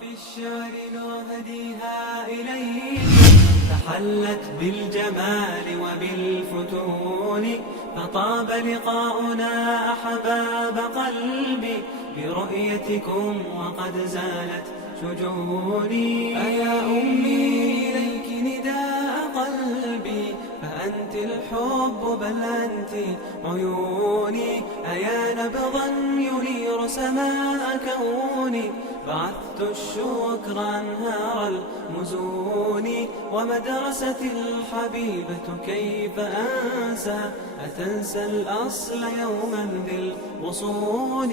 قوافي الشعر نهديها إليك، تحلت بالجمال وبالفتون، فطاب لقاؤنا أحباب قلبي برؤيتكم وقد زالت شجوني. أيا أمي إليك نداء قلبي، فأنت الحب بل أنت عيوني. أيا نبضا ينير سماء كوني، بعثت الشكر أنهار المزون. ومدرسة الحبيبة كيف أنسى، أتنسى الأصل يوما بالغصون.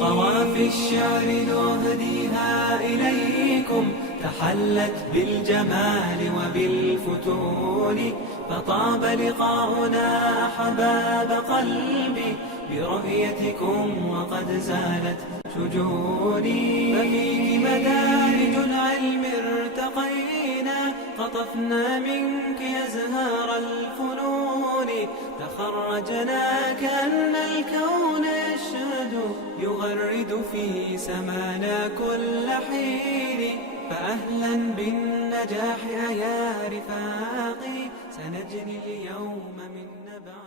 قوافي الشعر نهديها إليكم، تحلت بالجمال وبالفتون، فطاب لقاؤنا أحباب قلبي برؤيتكم وقد زالت شجوني. ففيك مدارج العلم ارتقينا، قطفنا منك أزهار الفنون، تخرجنا كأن الكون يشهد، يغرد في سمانا كل حين. فأهلا بالنجاح يا رفاقي، سنجني اليوم من نبع